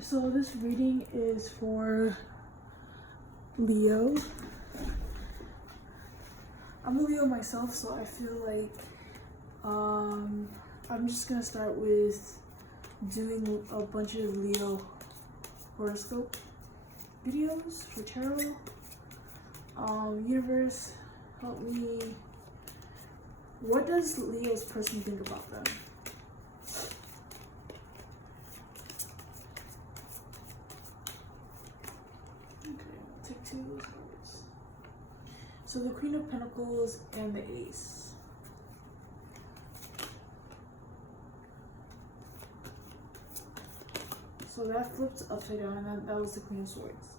So this reading is for Leo. I'm a Leo myself, so I feel like I'm just gonna start with doing a bunch of Leo horoscope videos for tarot. Universe, help me. What does Leo's person think about them? Okay, I'll take two of those cards. So the Queen of Pentacles and the Ace. So that flipped upside down, and that was the Queen of Swords.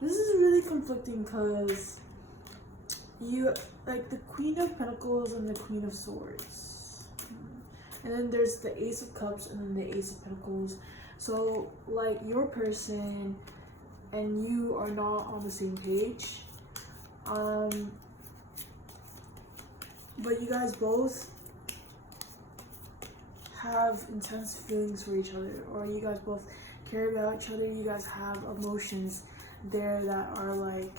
This is really conflicting because you like the Queen of Pentacles and the Queen of Swords, and then there's the Ace of Cups and then the Ace of Pentacles. So like your person and you are not on the same page, but you guys both have intense feelings for each other, or you guys both care about each other. You guys have emotions there that are like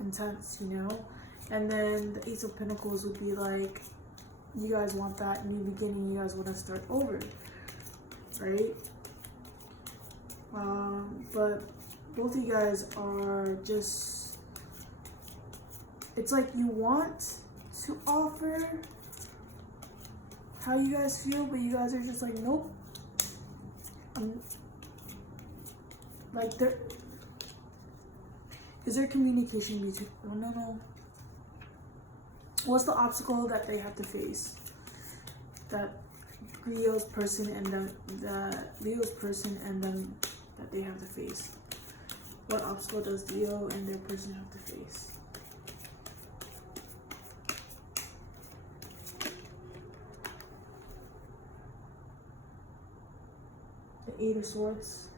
intense, you know. And then the Ace of Pentacles would be like, you guys want that new beginning, you guys want to start over, right? But both of you guys are just, it's like you want to offer how you guys feel, but you guys are just like, nope. Like there, is there communication between, no. What's the obstacle that they have to face? That Leo's person and the Leo's person and them that they have to face. What obstacle does Leo and their person have to face? The Eight of Swords.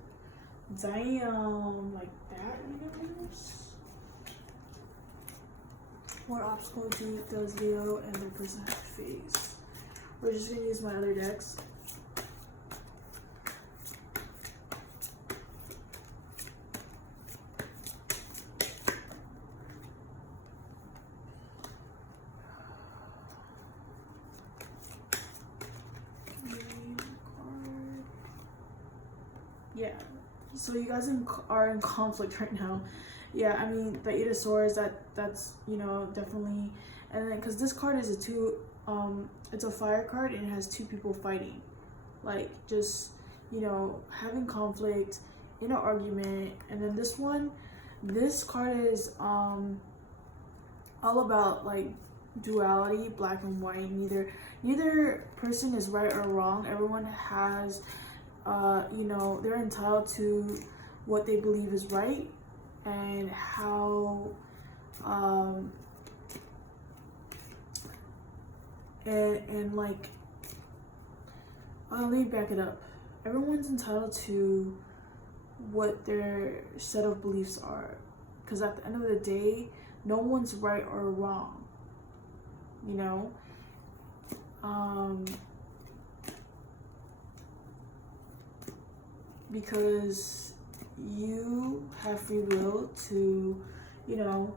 Damn, like that, universe. What obstacle does Leo and their person have to face? We're just gonna use my other decks. Yeah, so you guys are in conflict right now. Yeah, I mean the Eight of Swords, that's you know, definitely. And then because this card is a two, it's a fire card and it has two people fighting, like just, you know, having conflict in an argument. And then this card is all about like duality, black and white. Neither person is right or wrong. Everyone has you know, they're entitled to what they believe is right, and how and like, let me back it up. Everyone's entitled to what their set of beliefs are, because at the end of the day, no one's right or wrong, you know. Because you have free will to, you know,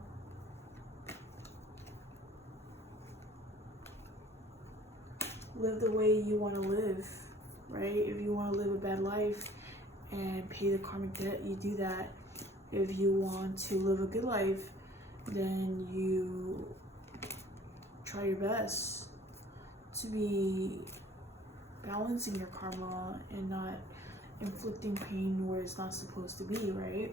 live the way you want to live, right? If you want to live a bad life and pay the karmic debt, you do that. If you want to live a good life, then you try your best to be balancing your karma and not inflicting pain where it's not supposed to be, right?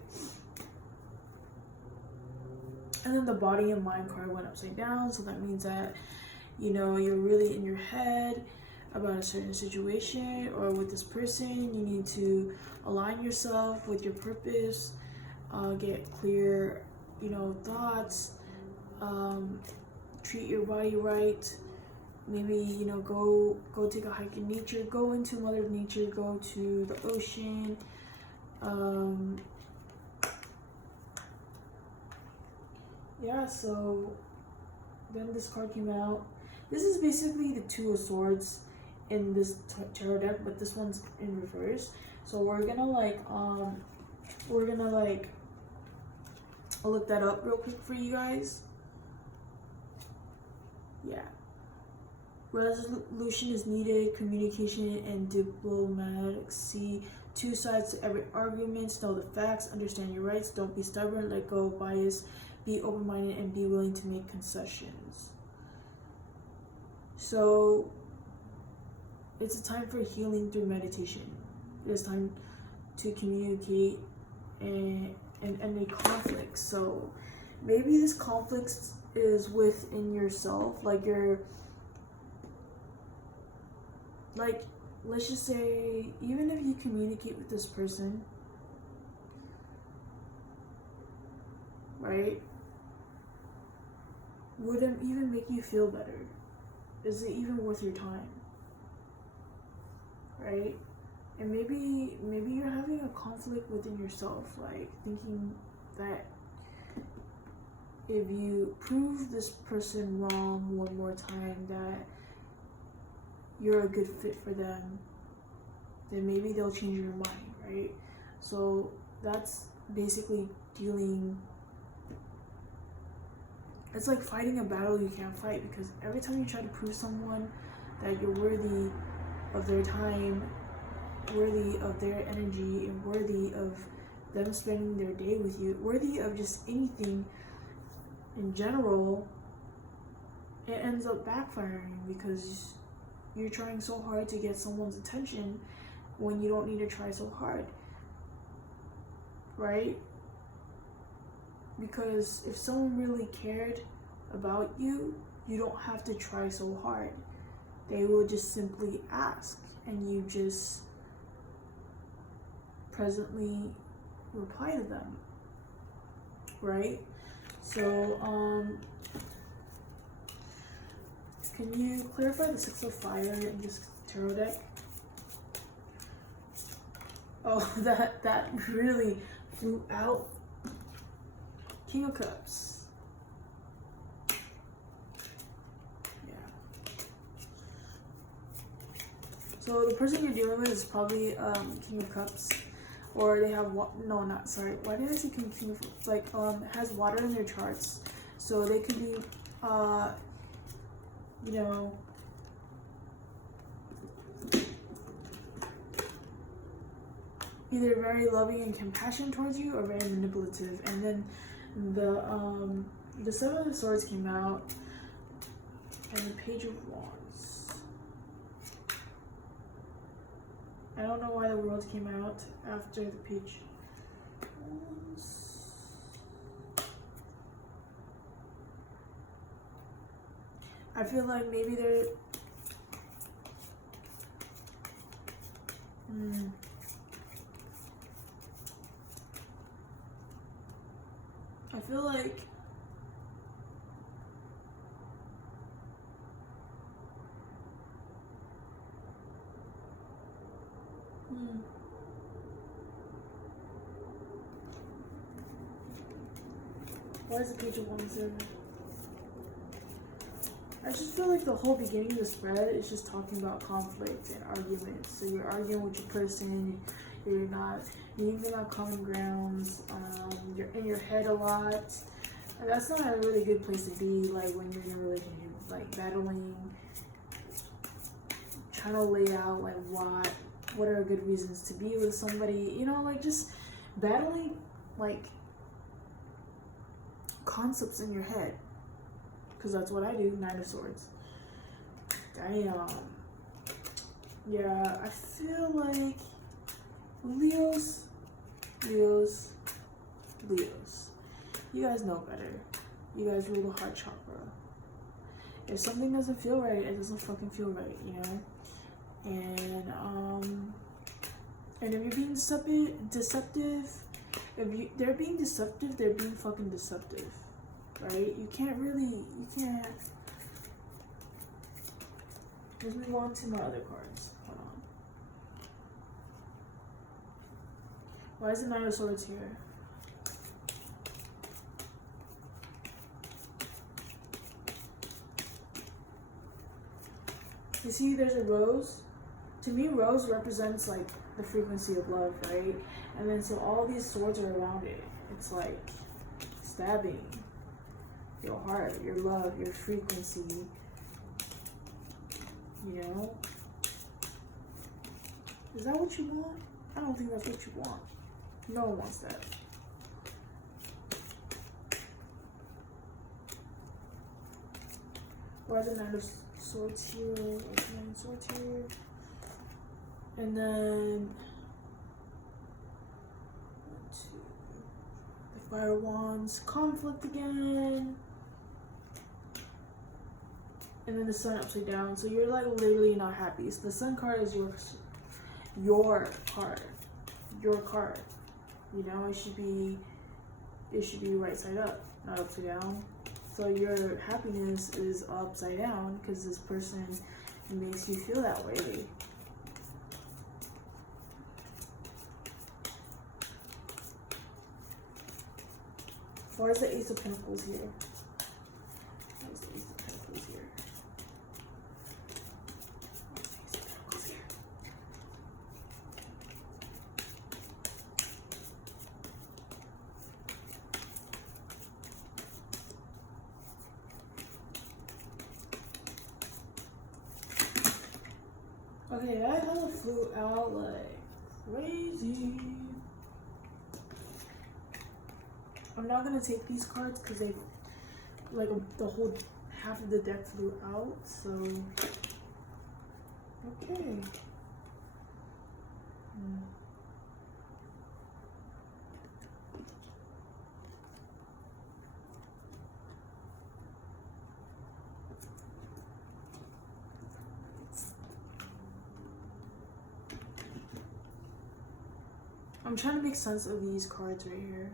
And then the body and mind card went upside down, so that means that, you know, you're really in your head about a certain situation or with this person. You need to align yourself with your purpose, get clear, you know, thoughts, treat your body right. Maybe, you know, go take a hike in nature, go into Mother Nature, go to the ocean. Yeah, so then this card came out. This is basically the Two of Swords in this tarot deck, but this one's in reverse. So we're gonna like look that up real quick for you guys. Yeah. Resolution is needed, communication and diplomacy. Two sides to every argument. Know the facts, understand your rights, don't be stubborn, let go of bias, be open-minded, and be willing to make concessions. So it's a time for healing through meditation. It is time to communicate and end a conflict. So maybe this conflict is within yourself, like you're like, let's just say, even if you communicate with this person, right, would it even make you feel better? Is it even worth your time? Right? And maybe you're having a conflict within yourself, like thinking that if you prove this person wrong one more time, that you're a good fit for them, then maybe they'll change your mind, right? So that's basically dealing. It's like fighting a battle you can't fight, because every time you try to prove someone that you're worthy of their time, worthy of their energy, and worthy of them spending their day with you, worthy of just anything in general, it ends up backfiring because you're trying so hard to get someone's attention when you don't need to try so hard, right? Because if someone really cared about you, you don't have to try so hard. They will just simply ask, and you just presently reply to them, right? So, can you clarify the Six of Fire in this tarot deck? Oh, that really flew out. King of Cups. Yeah. So the person you're dealing with is probably King of Cups, or they have no, not sorry. Why did I say King of Cups? Like has water in their charts, so they could be you know, either very loving and compassionate towards you, or very manipulative. And then the Seven of Swords came out, and the Page of Wands. I don't know why the World came out after the Page of Wands. I feel like maybe they're I feel like why is the Page of Wands there? I just feel like the whole beginning of the spread is just talking about conflict and arguments. So you're arguing with your person, you're not meeting on common grounds, you're in your head a lot. And that's not a really good place to be, like when you're in a relationship, like battling, trying to lay out like what are good reasons to be with somebody, you know, like just battling like concepts in your head. Because that's what I do. Nine of Swords. Damn. Yeah, I feel like Leos. You guys know better. You guys rule the heart chakra. If something doesn't feel right, it doesn't fucking feel right, you know? And if you're being deceptive, they're being deceptive, they're being fucking deceptive. Right? You can't. Let's move on to my other cards. Hold on. Why is the Nine of Swords here? You see, there's a rose. To me, rose represents like the frequency of love, right? And then so all these swords are around it. It's like stabbing your heart, your love, your frequency. You know? Is that what you want? I don't think that's what you want. No one wants that. Why is the Nine of Swords here? Where's the Nine of Swords here? And then the Fire Wands, conflict again. And then the Sun upside down. So you're like literally not happy. So the Sun card is your card. Your card. You know, it should be right side up, not upside down. So your happiness is upside down because this person makes you feel that way. Why is the Ace of Pentacles here? Why is the Ace of Pentacles here? Why is the Ace of Pentacles here? Okay, I hella flew out like crazy. I'm not gonna take these cards because they, like, the whole half of the deck flew out, so, okay. I'm trying to make sense of these cards right here.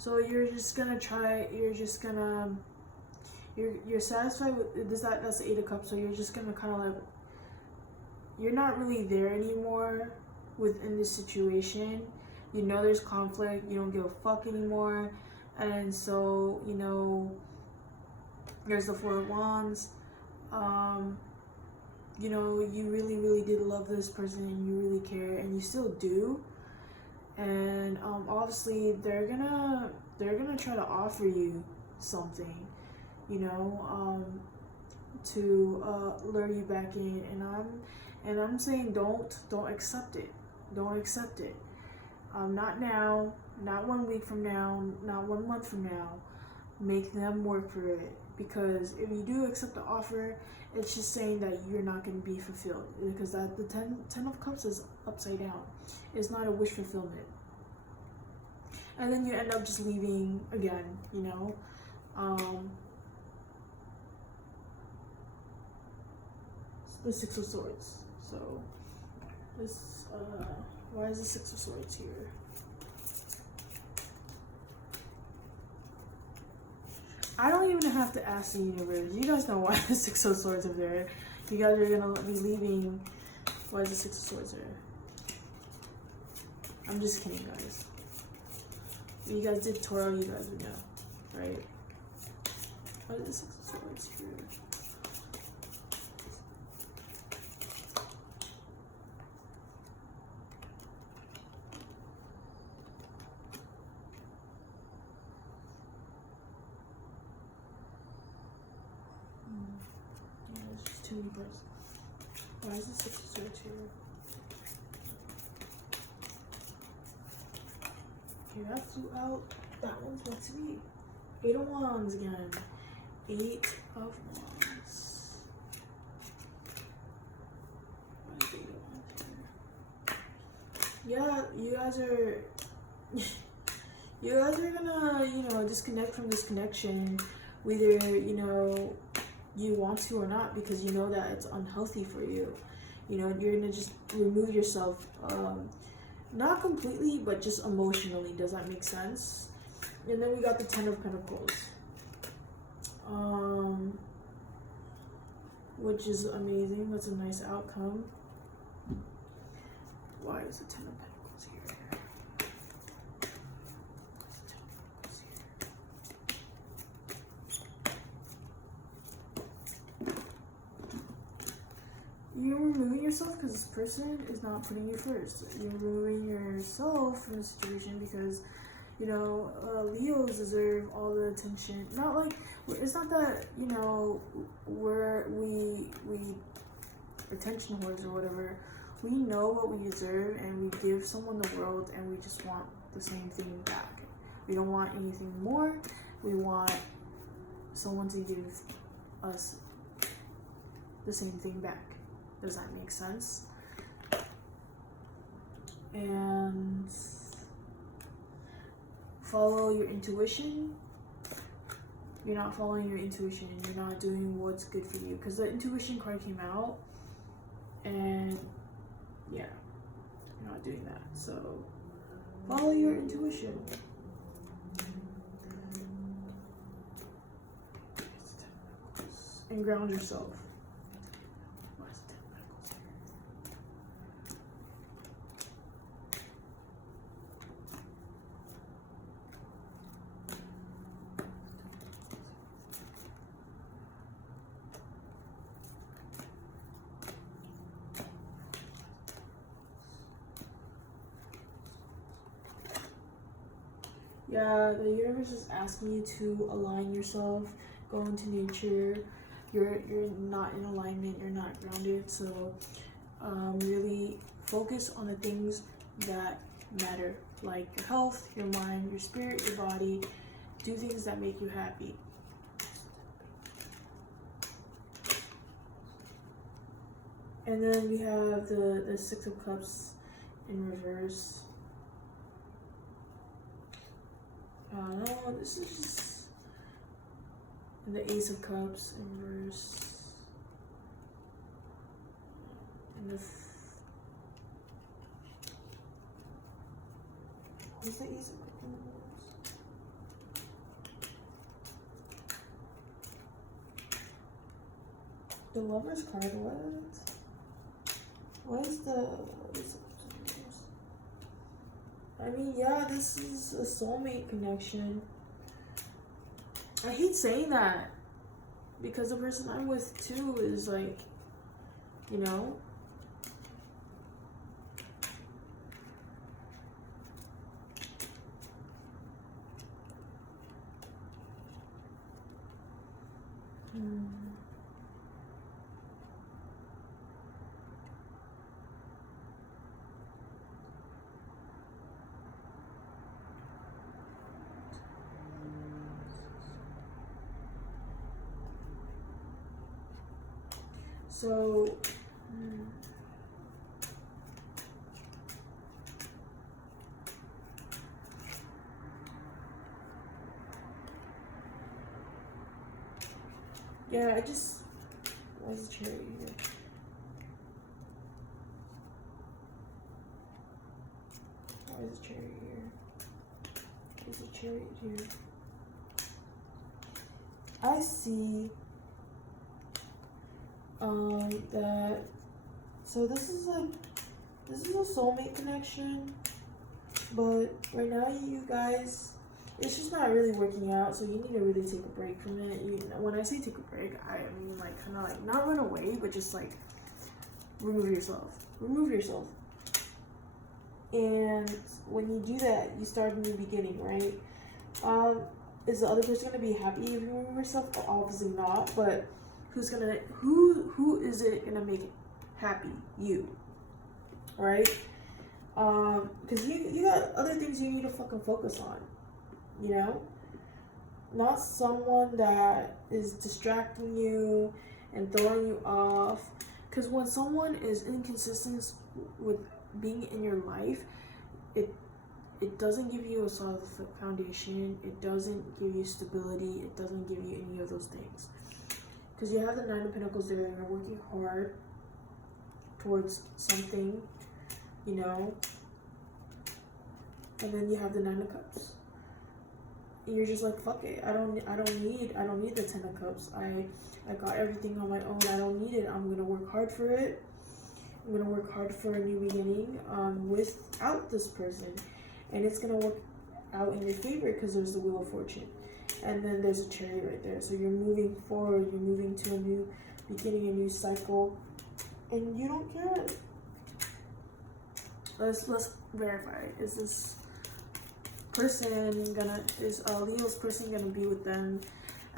So you're just gonna try, you're satisfied with this, that's the Eight of Cups, so you're just gonna kind of like, you're not really there anymore within this situation. You know there's conflict, you don't give a fuck anymore, and so, you know, there's the Four of Wands. You know, you really did love this person, and you really care, and you still do. And obviously they're gonna try to offer you something, you know, to lure you back in, and I'm saying don't accept it. Don't accept it. Not now, not 1 week from now, not 1 month from now. Make them work for it, because if you do accept the offer, it's just saying that you're not going to be fulfilled, because that the 10 of Cups is upside down. It's not a wish fulfillment, and then you end up just leaving again, you know. The Six of Swords. So this why is the Six of Swords here? I don't even have to ask the universe. You guys know why the Six of Swords are there. You guys are gonna be leaving. Why is the Six of Swords there? I'm just kidding, guys. If you guys did Toro, you guys would know, right? Why is the Six of Swords here? Yeah, there's just too many birds. Why is the Six of Swords here? Okay, that flew out. That one's meant to be. Eight of Wands again. Eight of Wands. Why is Eight of Wands here? Yeah, you guys are you guys are gonna, you know, disconnect from this connection, whether, you know, you want to or not, because you know that it's unhealthy for you. You know, you're gonna just remove yourself, not completely, but just emotionally. Does that make sense? And then we got the Ten of Pentacles, which is amazing. That's a nice outcome. Why is the Ten of Pentacles here? You're removing yourself because this person is not putting you first. You're removing yourself from the situation because, you know, Leos deserve all the attention. Not like, it's not that, you know, we attention whores or whatever. We know what we deserve and we give someone the world and we just want the same thing back. We don't want anything more. We want someone to give us the same thing back. Does that make sense? And follow your intuition. You're not following your intuition. You're not doing what's good for you. Because the intuition card came out. And yeah, you're not doing that. So follow your intuition. And ground yourself. Yeah, the universe is asking you to align yourself, go into nature. You're not in alignment, you're not grounded, so really focus on the things that matter, like your health, your mind, your spirit, your body. Do things that make you happy. And then we have the Six of Cups in reverse. No, this is just the Ace of Cups in reverse. And what's the Ace of Cups in reverse? The Lover's card, what? What is the Ace of Cups in reverse? I mean, yeah, this is a soulmate connection. I hate saying that because the person I'm with too is like, you know, so yeah, I just, where's the Chariot here? Where's the Chariot here? There's a Chariot here. I see that, so this is a soulmate connection, but right now you guys, it's just not really working out, so you need to really take a break from it. When I say take a break, I mean like kind of like not run away, but just like remove yourself. And when you do that, you start a new beginning, right? Is the other person gonna be happy if you remove yourself? Obviously not, but who is it gonna make it happy? You, right? Because you got other things you need to fucking focus on, you know? Not someone that is distracting you and throwing you off. Because when someone is inconsistent with being in your life, it doesn't give you a solid foundation. It doesn't give you stability. It doesn't give you any of those things. Because you have the Nine of Pentacles there, and you're working hard towards something, you know. And then you have the Nine of Cups. And you're just like, fuck it. I don't need the Ten of Cups. I got everything on my own. I don't need it. I'm gonna work hard for it. I'm gonna work hard for a new beginning without this person, and it's gonna work out in your favor because there's the Wheel of Fortune, and then there's a Chariot right there. So you're moving forward, you're moving to a new beginning, a new cycle, and you don't care. Let's verify. Is this person gonna, is Leo's person gonna be with them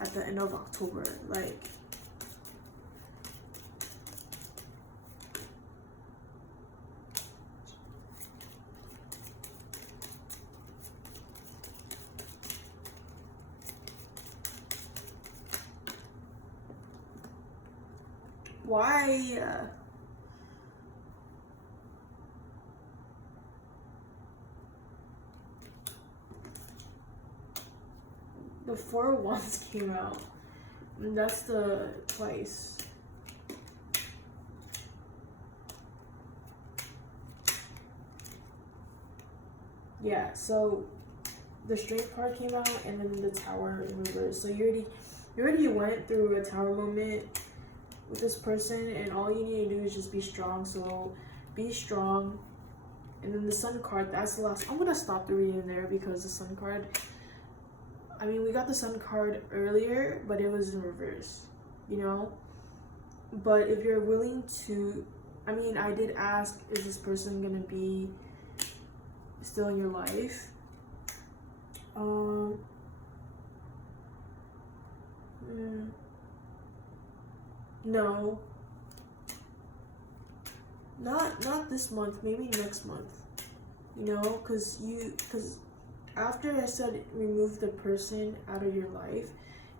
at the end of October? Like, why? The 4 of Wands came out. And that's the twice. Yeah, so the Strength card came out, and then the Tower in reverse. So you already went through a Tower moment with this person, and all you need to do is just be strong. So be strong. And then the Sun card, that's the last. I'm gonna stop the reading there because the Sun card, I mean, we got the Sun card earlier, but it was in reverse, you know? But if you're willing to, I mean, I did ask, is this person gonna be still in your life? No. Not this month, maybe next month. You know, because after I said remove the person out of your life,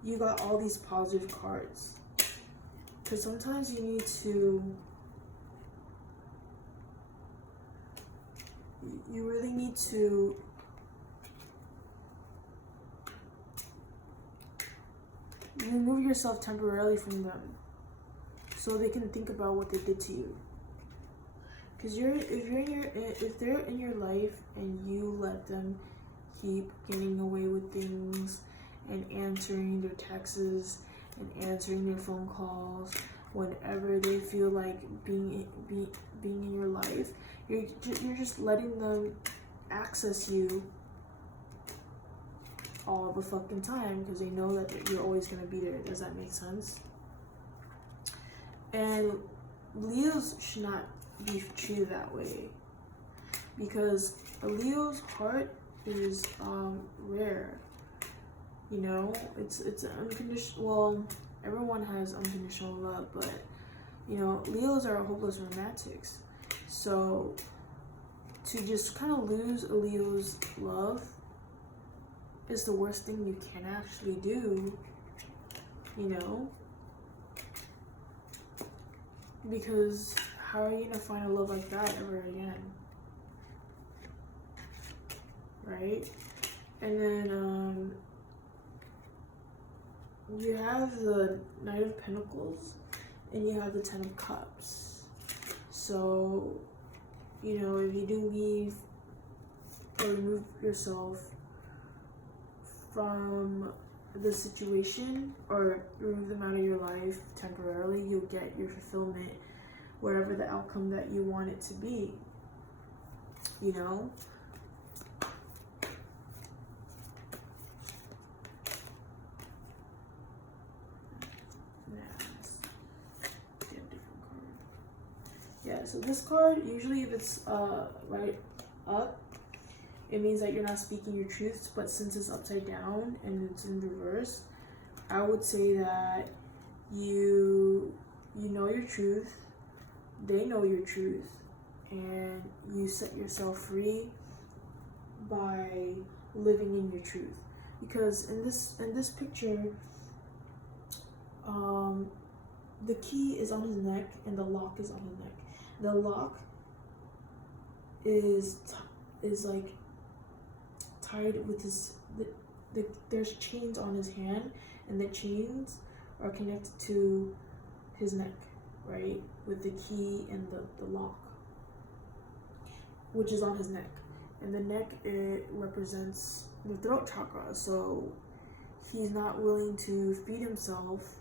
you got all these positive cards. Because sometimes you need to, you really need to remove yourself temporarily from them so they can think about what they did to you. Because if they're in your life and you let them keep getting away with things and answering their texts and answering their phone calls whenever they feel like being in your life, you're just letting them access you all the fucking time because they know that you're always gonna be there. Does that make sense? And Leos should not be treated that way because a Leo's heart is rare. You know, it's unconditional. Well, everyone has unconditional love, but you know, Leos are hopeless romantics. So to just kind of lose a Leo's love is the worst thing you can actually do. You know, because how are you gonna find a love like that ever again? Right? And then you have the Knight of Pentacles and you have the Ten of Cups. So, you know, if you do leave or remove yourself from the situation or remove them out of your life temporarily, you'll get your fulfillment, whatever the outcome that you want it to be, you know? Yeah, so this card, usually if it's right up, it means that you're not speaking your truths, but since it's upside down and it's in reverse, I would say that you know your truth, they know your truth, and you set yourself free by living in your truth. Because in this picture, the key is on his neck and the lock is on his neck. The lock is like tied with his there's chains on his hand, and the chains are connected to his neck, right, with the key and the lock, which is on his neck. And the neck, it represents the throat chakra. So he's not willing to feed himself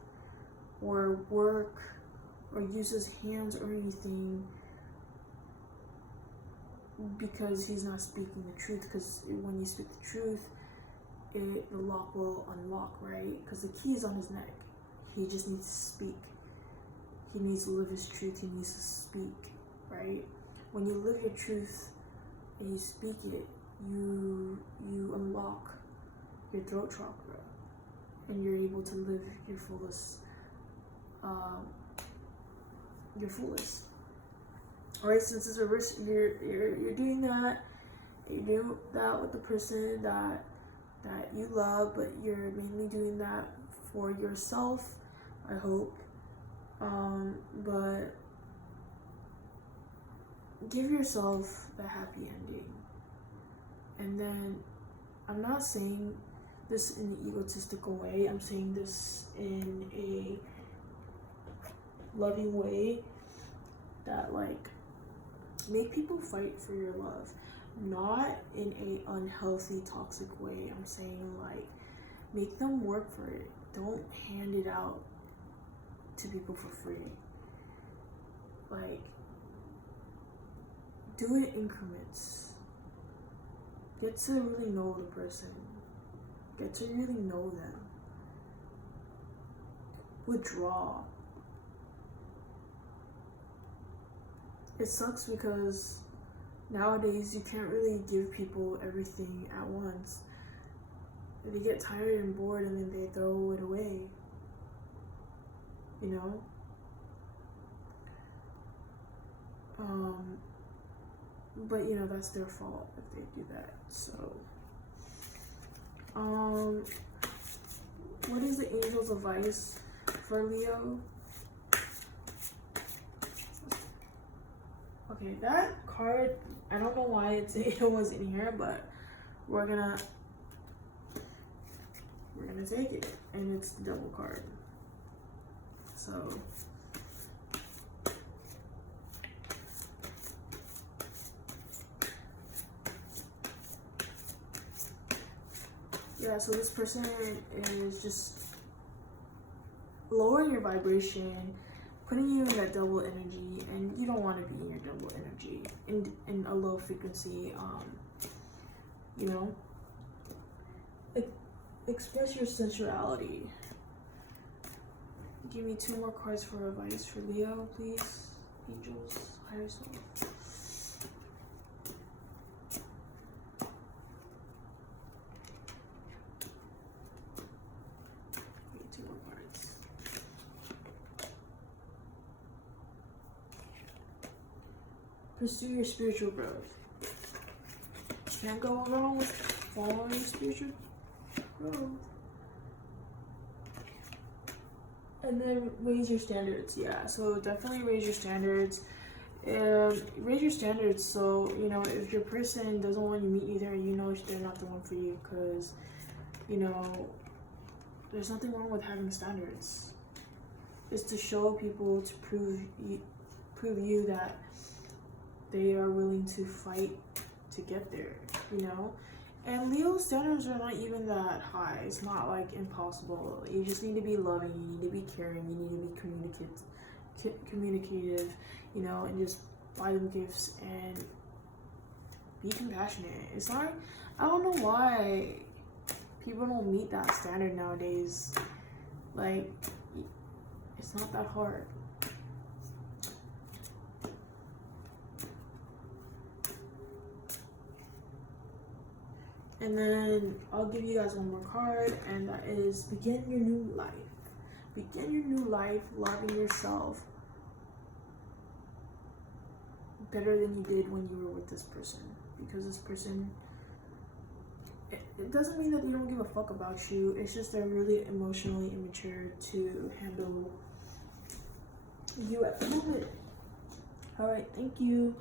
or work or use his hands or anything because he's not speaking the truth. Because when you speak the truth, the lock will unlock, right? Because the key is on his neck. He just needs to speak. He needs to live his truth. He needs to speak, right? When you live your truth and you speak it, you unlock your throat chakra, and you're able to live your fullest. All right, since it's a risk, you're doing that. You do that with the person that you love, but you're mainly doing that for yourself, I hope. But give yourself the happy ending. And then, I'm not saying this in an egotistical way. I'm saying this in a loving way, that like, make people fight for your love, not in a unhealthy, toxic way. I'm saying like, make them work for it. Don't hand it out to people for free. Like, do it in increments. Get to really know the person. Get to really know them. Withdraw. It sucks because nowadays you can't really give people everything at once. They get tired and bored and then they throw it away. You know? But you know, that's their fault if they do that. So, what is the angel's advice for Leo? Okay, that card, I don't know why it was in here, but we're gonna take it, and it's the double card. So, yeah, so this person is just lowering your vibration, putting you in that double energy, and you don't want to be in your double energy, in a low frequency, you know? Express your sensuality. Give me 2 more cards for advice for Leo, please. Angels, higher self. Pursue your spiritual growth. Can't go wrong with following spiritual growth. And then raise your standards. Yeah, so definitely raise your standards. Raise your standards, so you know, if your person doesn't want to meet you there, you know they're not the one for you, because you know there's nothing wrong with having standards. It's to show people, to prove you that they are willing to fight to get there, you know? And Leo's standards are not even that high. It's not like impossible. You just need to be loving, you need to be caring, you need to be communicative, you know, and just buy them gifts and be compassionate. It's not, I don't know why people don't meet that standard nowadays. Like, it's not that hard. And then I'll give you guys one more card, and that is begin your new life. Begin your new life loving yourself better than you did when you were with this person. Because this person, it doesn't mean that they don't give a fuck about you. It's just they're really emotionally immature to handle you at the moment. Alright, thank you.